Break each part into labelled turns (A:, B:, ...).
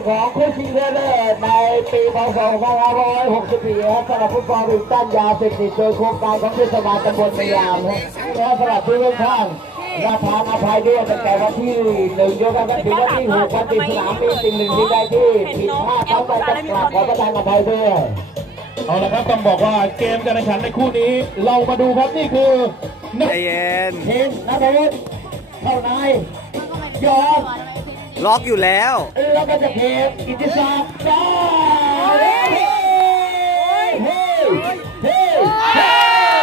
A: ของคู่ชิงชนะเลิศในปีพ.ศ. 2564สำหรับฟุตบอลริมต้านยาเสพติดโดยโครงการของเทศบาลตำบลสยามและสำหรับผู้เล่นข้างรับทานอภัยด้วยตั้งแต่วันที่1 ยกกันถึงวันที่6วันที่สนามมีสิ่งหนึ่งที่ได้ที่ผิดพลาดเขาจะกราบขอประทานอภัยด้วย
B: เอาละครับต้องบอกว่าเกมการแข่งขันในคู่นี้เรามาดูครับนี่คือ
C: ใจเย็น
A: เห็นนะเด็กเข้าในยอด
C: ล็อกอยู่แล้ว
A: แล้วก็จะเพจอิทธิศักดิ์จ้าเฮ้ยเฮ้ยเฮ้ยเฮ้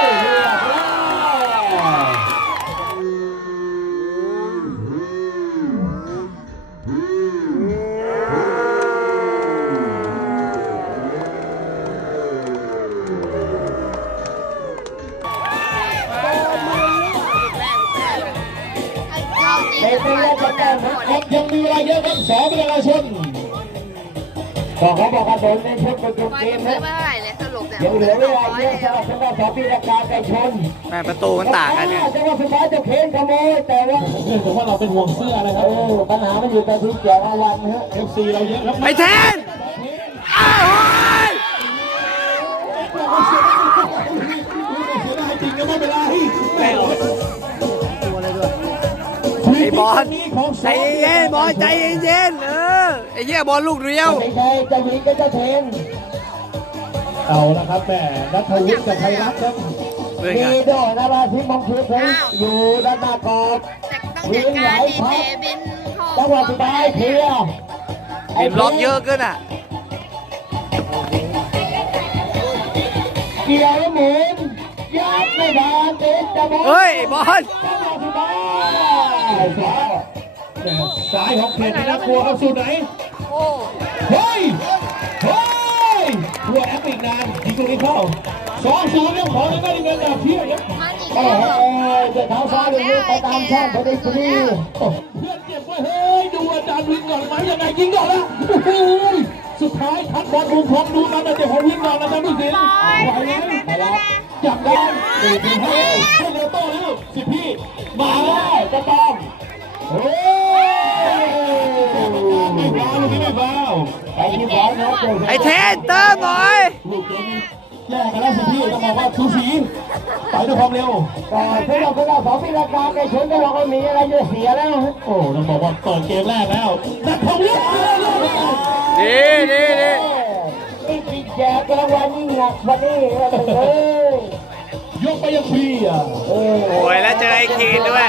B: ยังมีอะไรเยอะครับสองประชาชน
A: บอกเขาบอกกระโดดในชุดประตูเกมนะยังเหลือเวลาเยอะสำหรับสองปีละการไก่ชน
C: แม่ประตูมันต่างกันเนี่ย
A: จังหวะสุดท้ายจะเพ้นขโมยแต่ว่า
B: เราเป็นห่วงเสื้ออะไรครับ
A: ปัญหามันอยู่แต่ที่เกี่ยวกับวันฮะ
B: FC เราเยอะครับ
C: ไอ้แทนอ้าว
B: เสียดายจริงก็ไม่เป็นไร
C: ไอ้บอลใจเย็นบอลใจเย็นไอ้เหี้ยบอลลูกเดียว
A: ไม่ใช่จะยิงก็จะเทน
B: เอาละครับแม่นัทวุฒิกับไทยรัฐครับ
A: มีโดนาราธิมงคลเพชรอยู่ด้านหน้ากรอบวิ่งไหลพักจังหวะสุดท้ายเคลียร์
C: บินล็อกเยอะเกินอ่ะ
A: เกี่ยวหมุนยัดไม่ได้เด็ดจะบอล
C: เฮ้ยบอล
B: สายของเขตนี่น่ากลัวครับสูตรไหนเฮ้ยเฮ้ยทัวร์แอปอีกนานยิงตรงนี้เข้า2-0เรื่องของแล้วก็ยิงเงินแบบเพี้ยน
A: จะเท้าซ้ายเลยไปตามช่องไปได้ฟรี
B: เพื่อนเก็บไว้เฮ้ยดูอาจารย์วิ่งก่อนไหมยังไงยิงก่อนละสุดท้ายทัดบอลมุมพร้อมดูนะแต่เดี๋ยวเขาวิ่งก่อนนะท่านผู้ชมไหวไหมจับได้ดีๆให้เร็วโตแล้วสิพี่มาได้จะต้องโอ้ไม่ฟาวลูกนี้ไม่ฟาว
C: ไอ้เทนเติมหน่อย
B: ลูกนี้แยกกันแล้วสิพี่ต้องบอกว่าสูสีไปด้วยความเร็ว
A: พวกเราสองปีละการไก่ชนก็เราก็มีอะไรจะเสียแล้ว
B: โอ้ต้องบอกว่าเปิดเกมแรกแล้วนักทวี
C: ดี
A: นี่ปีแจกรางวัลยิ่งหนักวันนี้
B: ยกไปยังฟรีอ่ะ
C: โอ้ยแล้วเจอไอ้เคนด้วย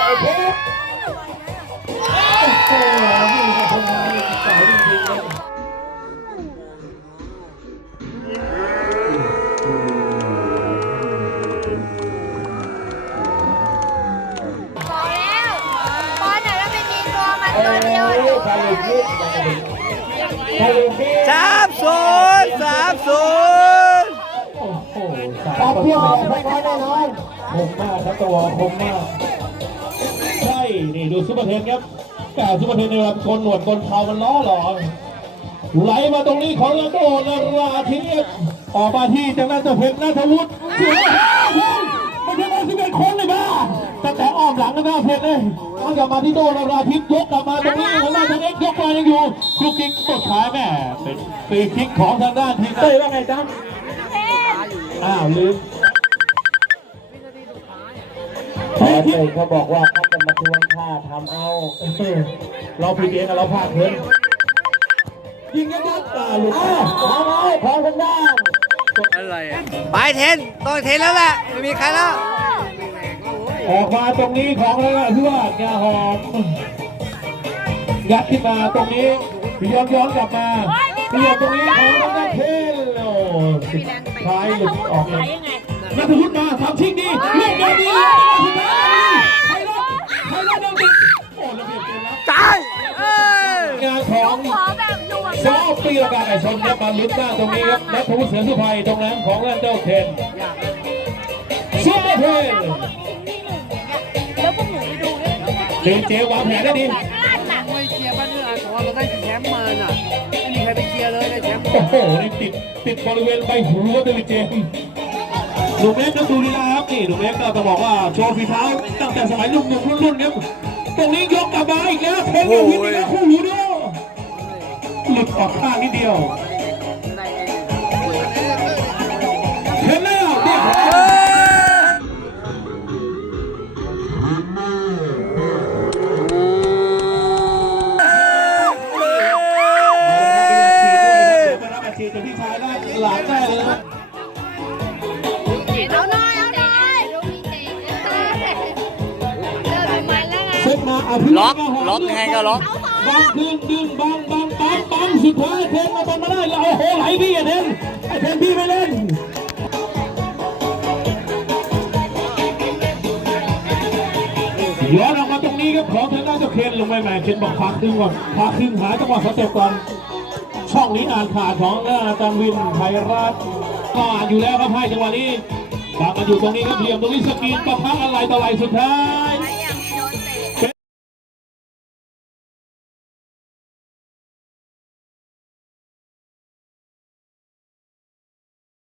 A: 3-0เที่ยวไปแน่นอน
B: คมมากครับตัวคมมากใช่นี่ดูซุปเปอร์เทนครับแต่ซุปเปอร์เทนในแบบคนหนวดคนเขามันล้อหล่อไหลมาตรงนี้ของโรนัลโดนาราธิปออกมาที่จากนั้นจะเพชรนัทวุฒิเสียไม่ใช่ว่า11 คนเลยบ้าแต่อ้อมหลังกันนะเพชรเลยมันกลับมาที่โดนาราธิปยกกลับมาตรงนี้ของราชเอ็กยกมายังอยู่ลูกคิกตดท้ายแม่เป็นฟรีคิกของทางด้านทีมเต้ว่าไงจ๊ะลืม
A: เขาบอกว่าเขาจะมาทวงค่าทำเอา
B: เราผิดเองเราพลาดเพิ่นยิงยัดตาลูก
A: ทำเอาของทางด้าน
C: อะไรไปเทนต้องเทนแล้วแหละไม่มีใครแล้ว
B: ออกมาตรงนี้ของอะไรที่ว่างาหอมยัดขึ้นมาตรงนี้ย้อนกลับมาเปลี่ยนตรงนี้ของทางด้านเทนโอ้ท้ายหลุดออกเลยนัทวุฒิมาทำชิงดีลูกดีไทยรัฐยังติดโอ้ระเบียบเกมแล้ว
C: ตาย
B: งานของซอฟปีละการไอชนครับมาลุ้นหน้าตรงนี้ครับนัทวุฒิเสือสุพรรณตรงนั้นของเจ้าเทนซุปเปอร์เทนเจ๊วางแผนได้ดี
D: ไม่เคลียร์บ้านเนื้อขอเราได้แชมป์มาน่ะไม่มีใครไปเคลียร์เลยได้แชมป์
B: โอ้โหนี่ติดบริเวณใบหูก็ได้เจมหนุ่มเล็กก็ดูดีนะครับนี่หนุ่มเล็กก็ต้องบอกว่าโชว์ฝีเท้าตั้งแต่สมัยหนุ่มรุ่นครับตรงนี้ยกกลับมาอีกแล้วเทนกับวินอีกแล้วคู่หูด้วยลุดออกข้างนิดเดียวเห็นแล้วเรียบร้อยฉีดจากพี่ชายได้หลานได้เลยนะ
E: เอาหน่อยเริ่มมีมันแล้วไง
B: เซ็ตมาอภิวัต
C: ล็อกยังไงก็ล็อก
B: บังดึงบังสุดท้ายเทนมาบอลมาได้แล้วโอ้โหไหลพี่อ่ะเทนไอ้เทนพี่ไม่เล่นย้อนออกมาตรงนี้ครับของทางด้านเจ้าเคนลงไปแหม่เคนบอกฝากครึ่งก่อนฝากครึ่งหาจังหวะสเต็ปก่อนช่องนี้อ่านขาดของอาจารย์วินไทยรัฐก็อ่านอยู่แล้วครับให้จังหวะนี้บางมาอยู่ตรงนี้ครับเหลี่ยมตรงนี้สกรีนประทักอะไรต่ออะไรสุดท้าย